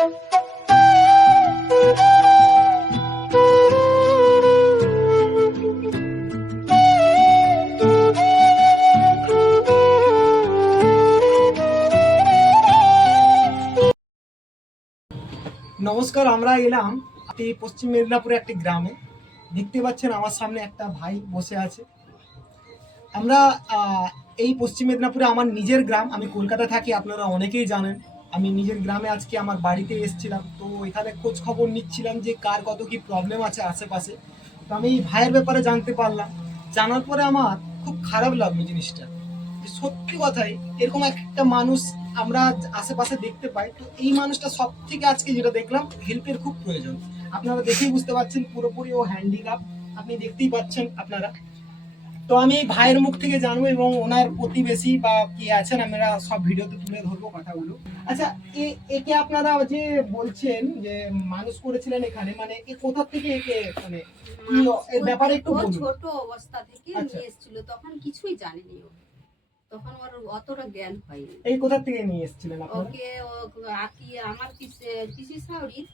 নমস্কার, আমরা এলাম একটি পশ্চিম মেদিনীপুরের একটি গ্রামে। দেখতে পাচ্ছেন আমার সামনে একটা ভাই বসে আছে। আমরা এই পশ্চিম মেদিনীপুরে আমার নিজের গ্রাম, আমি কলকাতা থাকি, আপনারা অনেকেই জানেন। আমি নিজের গ্রামে আজকে আমার বাড়িতে এসেছিলাম, তো এখানে খোঁজ খবর নিচ্ছিলাম যে কার কত কি প্রবলেম আছে আশেপাশে। তো আমি ভাইয়ের ব্যাপারে জানতে পারলাম। জানার পরে আমার খুব খারাপ লাগল জিনিসটা। সত্যি কথাই এরকম একটা মানুষ আমরা আশেপাশে দেখতে পাই, তো এই মানুষটা সব থেকে আজকে যেটা দেখলাম হেল্পের খুব প্রয়োজন। আপনারা দেখেই বুঝতে পারছেন, পুরোপুরি ও হ্যান্ডিক্যাপ আপনি দেখতেই পাচ্ছেন আপনারা। তো আমি ভাইয়ের মুখ থেকে জানব এবং ওনার প্রতিবেশী বা কি আছেন আমরা সব ভিডিওতে তুলে ধরবো কথাগুলো আচ্ছা এ- একে আপনারা যে বলছেন যে মানুষ করেছিলেন এখানে মানে এ কোথা থেকে একে মানে এর ব্যাপারে একটু ছোট অবস্থা থেকে আচ্ছা। নিয়ে এসেছিল তখন কিছুই জানেনি ও তখন ওর অতটা জ্ঞান হয়নি এই কোথা থেকে নিয়ে এসেছিলেন আপনারা ওকে ও আকি আমার পিসে- পিসি শাওরির।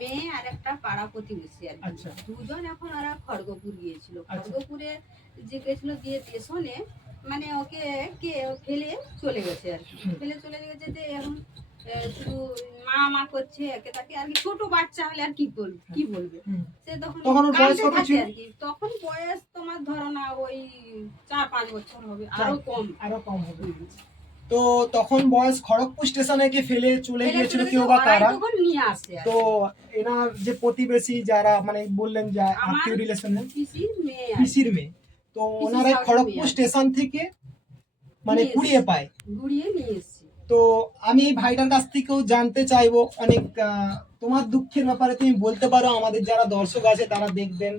মেয়ে আর একটা পাড়া প্রতিবেশী আর আচ্ছা। দুজন এখন ওরা খড়গপুর গিয়েছিল। আচ্ছা। খড়গপুরে যে গেছিল দিয়ে স্টেশনে মানে ওকে কে ফেলে চলে গেছে আর কি। ফেলে চলে গেছে যে এখন শুধু মা মা করছে একে তাকে আর কি ছোট বাচ্চা হলে আর কি বলবে কি বলবে? সে তখন? আর কি। তখন বয়স তোমার ধরো না ওই চার পাঁচ বছর হবে আরও কম। আরও কম হবে। তো তখন বয়স খড়গপুর স্টেশনে কে ফেলে চলে গিয়েছিল কেউ বা কারা। তো এনার যে প্রতিবেশী যারা মানে বললেন যে আত্মীয় রিলেশনে পিসির মেয়ে তো ওনারা খড়গপুর স্টেশন থেকে মানে কুড়িয়ে পায়। ঘুরিয়ে নিয়ে তো আমি এই ভাইটার কাছ থেকেও জানতে চাইব অনেক তোমার দুঃখের ব্যাপারে তুমি বলতে পারো। আমাদের যারা দর্শক আছে তারা দেখবেন।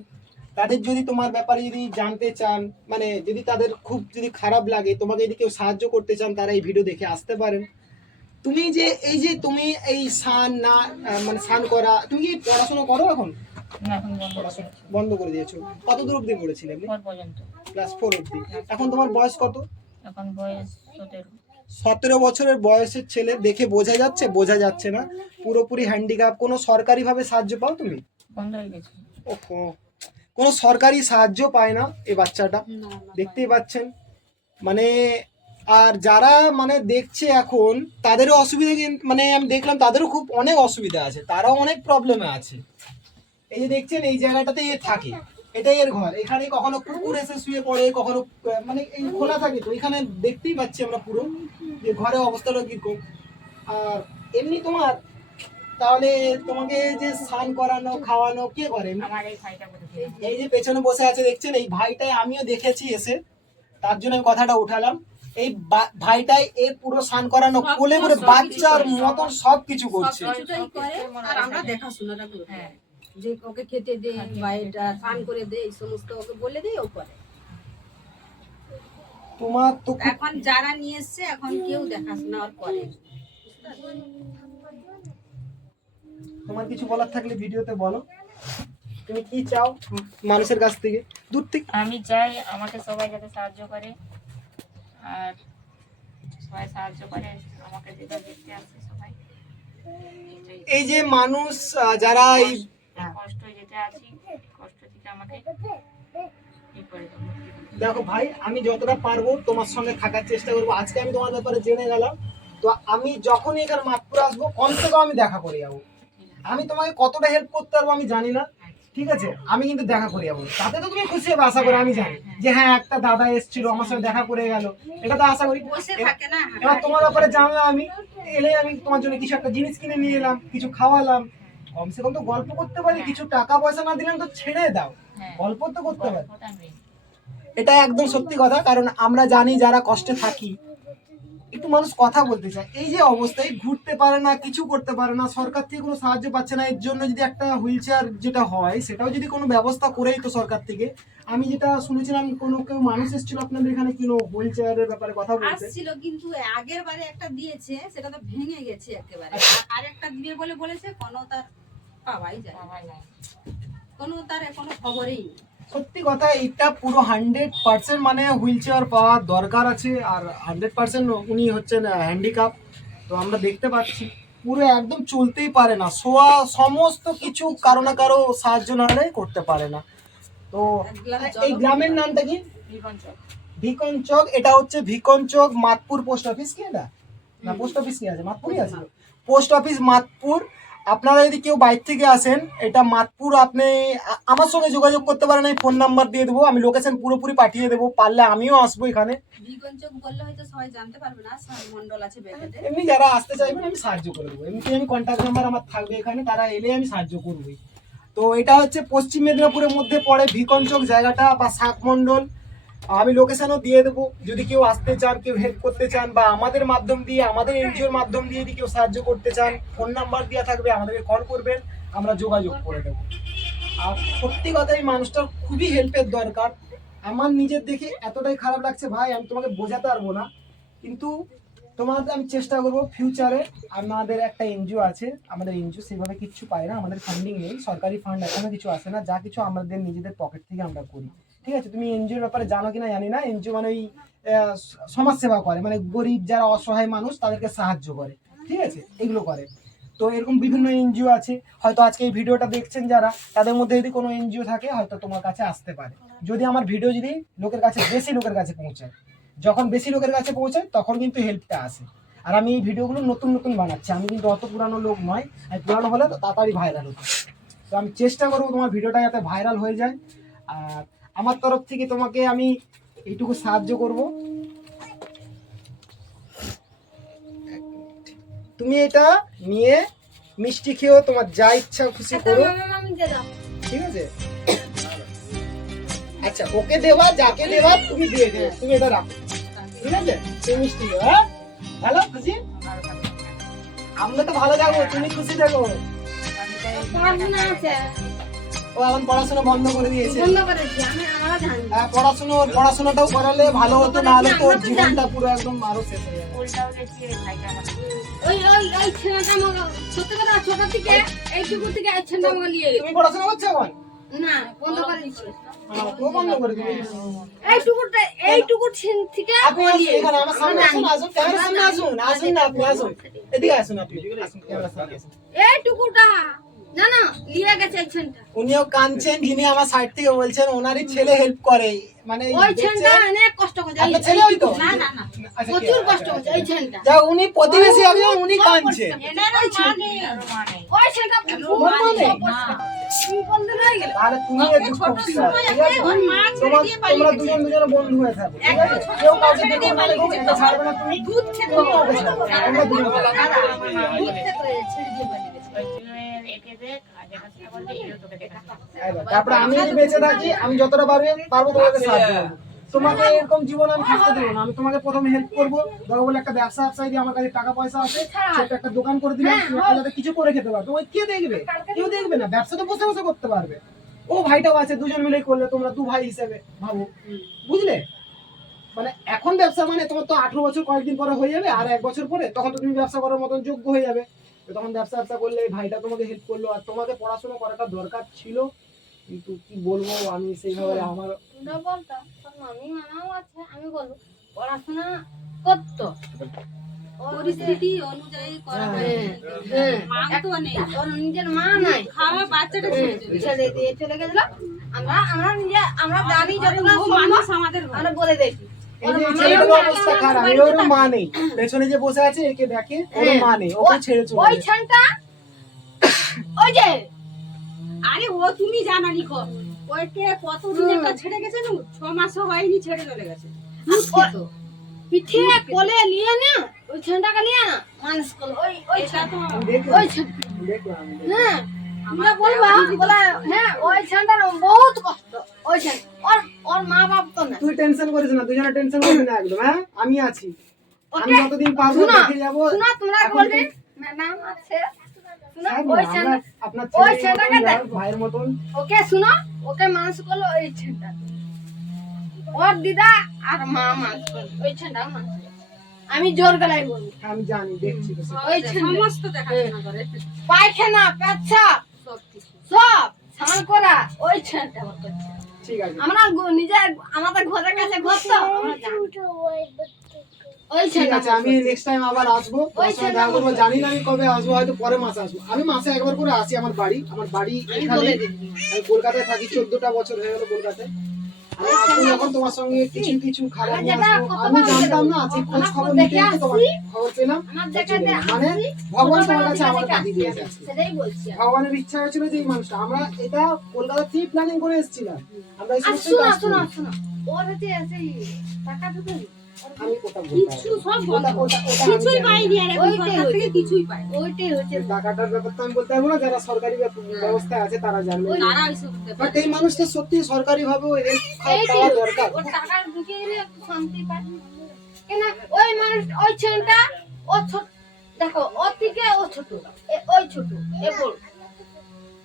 তাদের যদি তোমার ব্যাপারে যদি জানতে চান মানে যদি তাদের খুব যদি খারাপ লাগে তোমাকে যদি কেউ সাহায্য করতে চান তারা এই ভিডিও দেখে আসতে পারেন। তুমি যে এই যে তুমি এই সান না মানে সান করা তুমি কি পড়াশোনা করো এখন? বন্ধ করে দিয়েছ। কত দূর অব্দি পড়েছিলে ক্লাস ফোর অব্দি এখন তোমার বয়স কত? এখন বয়স সতেরো। বছরের বয়সের ছেলে দেখে বোঝা যাচ্ছে বোঝা যাচ্ছে না। পুরোপুরি হ্যান্ডিক্যাপ কোনো সরকারি ভাবে সাহায্য পাও তুমি? বন্ধ হয়ে গেছে। ওহো। কোনো সরকারি সাহায্য পায় না এই বাচ্চাটা। দেখতেই পাচ্ছেন। মানে আর যারা মানে দেখছে এখন তাদেরও অসুবিধা মানে আমি দেখলাম তাদেরও খুব অনেক অসুবিধা আছে তারাও অনেক প্রবলেমে আছে। এই যে দেখছেন এই জায়গাটাতে এ থাকে। এটাই এর ঘর। এখানে কখনো কুকুর এসে শুয়ে পড়ে কখনো মানে এই খোলা থাকে তো এখানে দেখতেই পাচ্ছি আমরা পুরো যে ঘরের অবস্থাটা কীরকম। আর এমনি তোমার তাহলে তোমাকে যে স্নান করানো খাওয়ানো কে করে? এই যে পেছনে বসে আছে দেখছেন? এই ভাইটাই আমিও দেখেছি এসে। তার জন্য আমি কথাটা উঠালাম। এই বা- ভাইটাই এ পুরো স্নান করানো কোলে করে বাচ্চার মতন সব কিছু করছে। আর আমরা দেখাশোনাটা করি হ্যাঁ। যে ওকে খেতে দে বা এটা স্নান করে দে এই সমস্ত ওকে বলে দেই ও করে। তোমার তো এখন যারা নিয়ে এসছে এখন কেউ দেখাশোনা আর করে। তোমার কিছু বলার থাকলে ভিডিওতে বলো। তুমি কি চাও মানুষের কাছ থেকে? দূর থেকে। আমি চাই আমাকে সবাই যাতে সাহায্য করে। আর সবাই সাহায্য করে আমাকে যেটা দেখতে আসছে সবাই। এই যে মানুষ যারা এই কষ্ট যেতে আছি কষ্ট থেকে আমাকে দেখো ভাই আমি যতটা পারব তোমার সঙ্গে থাকার চেষ্টা করব। আজকে আমি তোমার ব্যাপারে জেনে গেলাম। তো আমি যখনই এখানে মাতপুর আসব কমসে কম আমি দেখা করে যাব। আমি তোমাকে কতটা হেল্প করতে পারব আমি জানি না। ঠিক আছে? আমি কিন্তু দেখা করি যাব। তাতে তো তুমি খুশি হবে আশা করি আমি জানি। যে হ্যাঁ একটা দাদা এসেছিল আমার সঙ্গে দেখা করে গেল। এটা তো আশা করি। এবার- না এবার তোমার ব্যাপারে জানলাম আমি এলে আমি তোমার জন্য কিছু একটা জিনিস কিনে নিয়ে এলাম কিছু খাওয়ালাম। কমসে কম তো গল্প করতে পারি কিছু টাকা পয়সা না দিলাম তো ছেড়ে দাও। হ্যাঁ। গল্প তো করতে পারি এটা একদম সত্যি কথা কারণ আমরা জানি যারা কষ্টে থাকি একটু মানুষ কথা বলতে চায়। এই যে অবস্থায় ঘুরতে পারে না কিছু করতে পারে না সরকার থেকে কোনো সাহায্য পাচ্ছে না এর জন্য যদি একটা হুইল চেয়ার যেটা হয় সেটাও যদি কোনো ব্যবস্থা করেই তো সরকার থেকে। আমি যেটা শুনেছিলাম কোনো কেউ মানুষ এসেছিল আপনাদের এখানে কোনো হুইল চেয়ারের ব্যাপারে কথা বলতে? আসছিল কিন্তু আগের বারে একটা দিয়েছে সেটা তো ভেঙে গেছে একেবারে। আচ্ছা। আর একটা দিবে বলে বলেছে কোনো তার পাওয়াই যায় নাই কোনো তার কোনো খবরই নেই। সত্যি কথা এটা পুরো হান্ড্রেড পার্সেন্ট মানে হুইল চেয়ার পাওয়ার দরকার আছে আর হান্ড্রেড পার্সেন্ট উনি হচ্ছেন হ্যান্ডিক্যাপ তো আমরা দেখতে পাচ্ছি পুরো একদম চলতেই পারে না। শোয়া সমস্ত কিছু কারও না কারও সাহায্য না হলে করতে পারে না। তো এই গ্রামের নামটা কি? ভিকন চক। এটা হচ্ছে ভিকন চক মাতপুর পোস্ট অফিস কি এটা? না পোস্ট অফিস কি আছে? মাতপুরই আছে। Post office Matpur. আপনারা যদি কেউ বাইরে থেকে আসেন এটা মাতপুর আপনি আমার সঙ্গে যোগাযোগ করতে পারেন আমি ফোন নাম্বার দিয়ে দেবো আমি লোকেশন পুরোপুরি পাঠিয়ে দেবো পারলে আমিও আসব এখানে। মন্ডল এমনি যারা আসতে চাইবেন আমি সাহায্য করে দেবো। এমনি আমি কন্ট্যাক্ট নাম্বার আমার থাকবে এখানে তারা এলে আমি সাহায্য করবোই। তো এটা হচ্ছে পশ্চিম মেদিনীপুরের মধ্যে পড়ে ভিকঞ্চক জায়গাটা বা শাক শাকমণ্ডল আমি লোকেশনও দিয়ে দেবো। যদি কেউ আসতে চান, কেউ হেল্প করতে চান বা আমাদের মাধ্যম দিয়ে, আমাদের এনজিওর মাধ্যম দিয়ে যদি কেউ সাহায্য করতে চান ফোন নাম্বার দেওয়া থাকবে, আমাদেরকে কল করবেন, আমরা যোগাযোগ করে দেবো। আর সত্যি কথা এই মানুষটার খুবই হেল্পের দরকার। আমার নিজের দেখে এতটাই খারাপ লাগছে, ভাই, আমি তোমাকে বোঝাতে পারব না। কিন্তু তোমাদের আমি চেষ্টা করব ফিউচারে আমাদের একটা এনজিও আছে, আমাদের এনজিও সেভাবে কিচ্ছু পায় না, আমাদের ফান্ডিং নেই। সরকারি ফান্ড এখনও কিছু আসে না, যা কিছু আমাদের নিজেদের পকেট থেকে আমরা করি। ঠিক আছে? তুমি এনজিওর ব্যাপারে জানো কিনা জানি না। এনজিও মানে ওই আহ, সমাজ সেবা করে। মানে গরিব যারা অসহায় মানুষ তাদেরকে সাহায্য করে। ঠিক আছে? এগুলো করে। তো এরকম বিভিন্ন এনজিও আছে। হয়তো আজকে এই ভিডিওটা দেখছেন যারা তাদের মধ্যে যদি কোনো এনজিও থাকে হয়তো তোমার কাছে আসতে পারে। যদি আমার ভিডিও যদি লোকের কাছে বেশি লোকের কাছে পৌঁছায়। যখন বেশি লোকের কাছে পৌঁছায় তখন কিন্তু হেল্পটা আসে। আর আমি এই ভিডিওগুলো নতুন নতুন বানাচ্ছি। আমি কিন্তু অত পুরানো লোক নয়। আমি পুরানো হলে তো তাড়াতাড়ি ভাইরাল হতো। তো আমি চেষ্টা করব তোমার ভিডিওটা যাতে ভাইরাল হয়ে যায়। আর আমার তরফ থেকে তোমাকে আমি এইটুকু সাহায্য করব। তুমি এটা নিয়ে মিষ্টি খেয়েও তোমার যা ইচ্ছা খুশি করো। ঠিক আছে? আচ্ছা ওকে দেওয়া যাকে দেওয়া তুমি দিয়ে দেবে তুমি এটা রাখো। ঠিক আছে? সেই মিষ্টি হ্যাঁ? ভালো? খুশি? আমরা তো ভালো থাকব তুমি খুশি থাকো। ও এখন পড়াশোনা বন্ধ করে দিয়েছে। হ্যাঁ, পড়াশোনা পড়াশোনাটাও করালে ভালো হতো না হলে তোর জীবনটা পুরো একদম আরও শেষ হয়ে যাবে। ওই ওই ওই ছেলেটা আমাকে সত্যি কথা ছোট থেকে এইটুকু থেকে এই ছেলেটা আমাকে নিয়ে তুমি পড়াশোনা করছ এখন? না বন্ধ করে দিচ্ছে হ্যাঁ, তো বন্ধ করে দিবি এইটুকুটা এইটুকু থেকে আপনি এখানে আমার সামনে আসুন আসুন ক্যামেরার সামনে আসুন আসুন না আপনি আসুন। এদিকে আসুন আপনি আসুন ক্যামেরার সামনে আসুন। এইটুকুটা না না নিয়ে গেছে এই ছেলেটা উনিও কাঁদছেন যিনি আমার সাইড থেকে বলছেন ওনারই ছেলে হেল্প করে। মানে ওই ছেলেটা অনেক কষ্ট করছে। আপনার ছেলে ওই তো? না না না আচ্ছা, প্রচুর কষ্ট করছে এই ছেলেটা। যা উনি প্রতিবেশী একজন উনি। আরও মা নেই ওই ছেলেটা তুমি বন্ধ হয়ে গেলে। তাহলে তুমি দুঃখ ছোট সময় তোমার দিয়ে পালিয়ে তোমরা দুজন দুজনে বন্ধু হয়ে থাকো কেউ সময় কাউকে ছেড়ে দেখো দিয়ে না পালিয়ে দেখো, গেছে। এটা ছাড়বে না তুমি দুধ খেতে তোমরা দুজন দুধ খেতে ছেড়ে দিয়ে তারপরে আমি যদি বেঁচে থাকি আমি যতটা পারবে পারব তোমাকে সাহায্য করব। তোমাকে এরকম জীবন আমি থাকতে দেবো না। আমি তোমাকে প্রথমে হেল্প করব। ধরো বলে একটা ব্যবসা ব্যবসায় দিয়ে আমার কাছে টাকা পয়সা আছে। সেটা একটা দোকান করে দিলাম তুমি যাতে কিছু করে খেতে পারো তোমাকে কে দেখবে? কেউ দেখবে না। ব্যবসা তো বসে বসে করতে পারবে। ও ভাইটাও আছে দুজন মিলে করলে তোমরা দু ভাই হিসেবে। ভাবো। বুঝলে? মানে এখন ব্যবসা মানে তোমার তো আঠারো বছর কয়েকদিন পরে হয়ে যাবে আর এক বছর পরে তখন তো তুমি ব্যবসা করার মতন যোগ্য হয়ে যাবে। তো তখন ব্যবসা ব্যবসা করলে ভাইটা তোমাকে হেল্প করল আর তোমাকে পড়াশোনা করাটা দরকার ছিল। কিন্তু কি বলব আমি সেইভাবে আমার বলতো তোর মামাও আছে আমি বলব পড়াশোনা করতো। পরিস্থিতি অনুযায়ী করা হ্যাঁ, হয় হ্যাঁ। মা তো নেই। ওর নিজের মা নাই। খাওয়া বাচ্চাটা ছেড়ে দিয়ে চলে গেছিল আমরা আমরা নিজে আমরা জানি যতটা সম্ভব মানুষ আমাদের। আমরা বলে দেখি এই যে ছেলেগুলোর অবস্থা খারাপ এরও মা নেই। পেছনে যে বসে আছে একে দেখে ওর মা নেই ওকে ছেড়ে চলে ওই গেছে। ওই যে আরে ও তুমি জানা নিকো ওইকে কতদিন একটা ছেড়ে গেছে নু ছ মাস হয়নি ছেড়ে চলে গেছে। পিঠে কোলে নিয়ে না ওই ছানটাকে নিয়ে না মানুষ ওই ওই ওই। হ্যাঁ। আমরা বলবা বলে হ্যাঁ ওই ছানটার বহুত কষ্ট ওই ছান ওর ওর মা বাপ তো না তুই টেনশন করিস না দুজনে টেনশন করবি না একদম হ্যাঁ? আমি আছি। আমি ওকে যতদিন পারব দেখে যাব। শোনা তোমরা বলবে আছে। ভাইয়ের মতন। ওকে শুনো ওকে মানুষ করল ওই ছেলেটা। ওর দিদা আর মা মানুষ করল ওই ছেলেটা মানুষ আমি জোর গলায় বলি আমি জানি দেখছি। সমস্ত পায়খানা পেচ্ছাপ সব সামান করা ওই ছেলেটা আমার ঠিক আছে। আমরা নিজে আমাদের ঘরের কাছে ঘর তো ওই ঠিক আছে আমি নেক্সট টাইম আবার আসব দেখা করব। আমার জানি না আমি কবে আসব হয়তো পরে মাসে আসব। আমি মাসে একবার করে আসি আমার বাড়ি। আমার বাড়ি আমি এখানে আমি কলকাতায় থাকি চোদ্দটা বছর হয়ে গেল কলকাতায়। যখন তোমার সঙ্গে কিছু কিছু খাবার আসব কত আমি জানতাম না। আজকে খোঁজ খবর নিতে তোমার খবর পেলাম। মানে ভগবান তোমার কাছে আমার পাঠিয়ে দিয়েছে। ভগবানের ইচ্ছা হয়েছিল যে এই মানুষটা আমরা এটা কলকাতা থেকে প্ল্যানিং করে এসেছিলাম আমরা এই সমস্ত কাজ করি। টাকা ঢুকে কিছু সব বন্ধ। ওটা- ওটা- ওটা আমি কিছুই পাইনি আর এখন সরকার থেকে হচ্ছে। কিছুই পাইনি। ওইটাই হচ্ছে। টাকাটার ব্যাপারটা আমি বলতে পারব না যারা সরকারি ব্যবস্থায় আছে তারা জানবে। তারা ওইসব বাট এই মানুষটা সত্যি সরকারি ভাবে হেল্প পাওয়া দরকার। ওর টাকা ঢুকে গেলে একটু শান্তি পায়। কেন? ওই মানুষ ওই ছেলেটা ও ছোট দেখো ওর থেকে ও ছোট। ওই ছোট। এ বড়।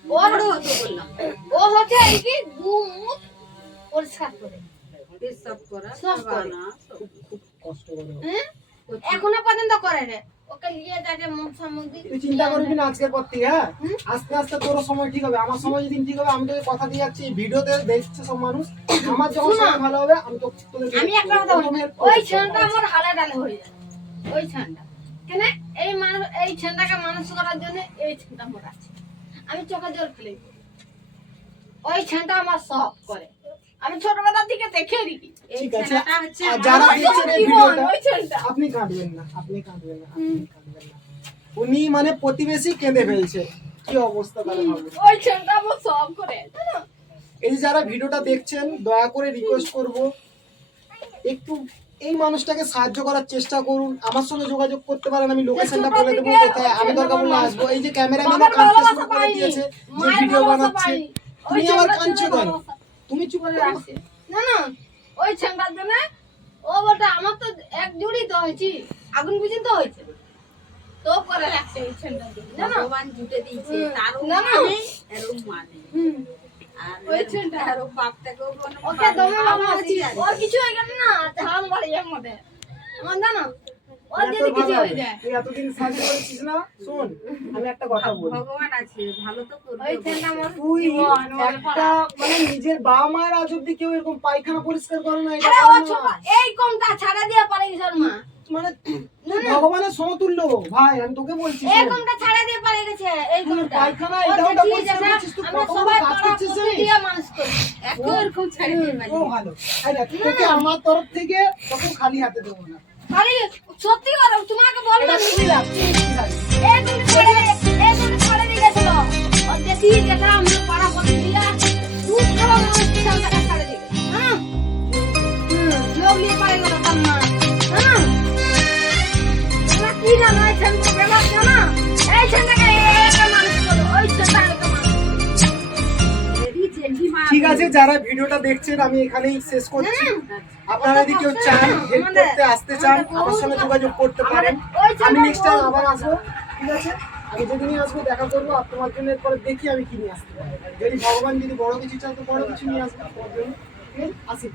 ওর বড় বললাম। ও হচ্ছে এই কি দু মুখ পরিষ্কার করে। সব করা সব করে। না খুব কষ্ট করে হ্যাঁ? এখনও পর্যন্ত করে রে ওকে নিয়ে যাকে মুখ সামুদ্রিক তুই চিন্তা করবি না আজকের পর থেকে হ্যাঁ? আস্তে আস্তে তোর সময় ঠিক হবে। আমার সময় যেদিন ঠিক হবে আমি তোকে কথা দিয়ে যাচ্ছি ভিডিওতে দেখছে সব মানুষ। আমার যখন সময় ভালো হবে আমি তো তোদের আমি একটা কথা বলি। ওই ছেলেটা আমার হালে ডালে হয়ে যায়। ওই ছেলেটা। কেন? এই মানুষ এই ছেলেটাকে মানুষ করার জন্য এই ছেলেটা আমার আছে। আমি চোখে জল ফেলে ওই ছেলেটা আমার সব করে। আমি ছোটবেলা থেকে দেখে। ঠিক আছে। আর যারা দেখছেন এই ভিডিওটা আপনি কাঁদবেন না আপনি কাঁদবেন না আপনি কাঁদবেন না। উনি মানে প্রতিবেশী কেঁদে ফেলছে। কি অবস্থা তাহলে ভাবুন। ওই ছেলেটা আমার সব করে এই যে যারা ভিডিওটা দেখছেন দয়া করে রিকোয়েস্ট করব একটু এই মানুষটাকে সাহায্য করার চেষ্টা করুন। আমার সঙ্গে যোগাযোগ করতে পারেন আমি লোকেশনটা বলে দেবো কোথায়। আমি দরকার বললে আসব। এই যে ক্যামেরাম্যানও বাবার কাঁদতে শুরু করে দিয়েছে যে ভিডিও বানাচ্ছে তুমি আবার ছেলেটার কাঁদছো কেন? তুমি চুপ করে করে না না ওই ছেলেটার জন্য ও বলতে আমার তো এক জুড়ি তো হয়েছি আগুন পর্যন্ত হয়েছে। তো করে রাখছে ওই ছেলেটার জন্য জানো ভগবান জুটে দিয়েছে। তারও না, না। মানে এরও মানে। হুম। আর ওই বাপ থেকেও কোনো ওকে দমে বাবা আছে আর ওর কিছু হয়ে গেল না ধান বাড়ি এর মধ্যে। আমার করেছিস না। শোন আমি একটা কথা বলি। ভগবান আছে ভালো তো করবে ওই ছেলেটা আমার তুই জীবন, আমার একটা পাড়া। মানে নিজের বাবা মায়ের আজ অব্দি কেউ এরকম পায়খানা পরিষ্কার করে না এটা আরে ও করে না। ছোট এই কোনটা ছাড়া দিয়ে পারে গেছে মানে ভগবানের সমতুল্য ভাই আমি তোকে বলছি এই শোন। ছাড়া দিয়ে পারে গেছে এই তুই পায়খানা এটা ওটা ঠিক আছে, করছিস, তুই কত সবাই কাজ করছিস দিয়ে মানুষ করি। এত এরকম ছেড়ে দিয়ে ভালো। এই তোকে আমার তরফ থেকে তোকে খালি হাতে দেবো না। সত্যি কথা তোমাকে বলব গেছিল যেটা পাড়া দিয়া ছাড়া হ্যাঁ? হুম লোক নিয়ে পারে গেল তার মা হ্যাঁ? কি জানো এই ছেলেটা ব্যাপার জানো এই ছেলেটাকে একটা মানুষ করো ওই ছেলেটা একটা মানুষ। এরই চেন্ডি মা ঠিক আছে যারা ভিডিওটা দেখছেন আমি এখানেই শেষ করছি। আপনারা যদি কেউ চান হেল্প করতে আসতে চান আমার সঙ্গে যোগাযোগ করতে পারেন। আমি নেক্সট টাইম আবার আসব ঠিক আছে? আমি যেদিনই আসব দেখা করব আর তোমার জন্য এরপরে দেখি আমি কি নিয়ে আসতে পারি। যদি ভগবান যদি বড় কিছু চান তো বড় কিছু নিয়ে আসব তোমার জন্য। আসি।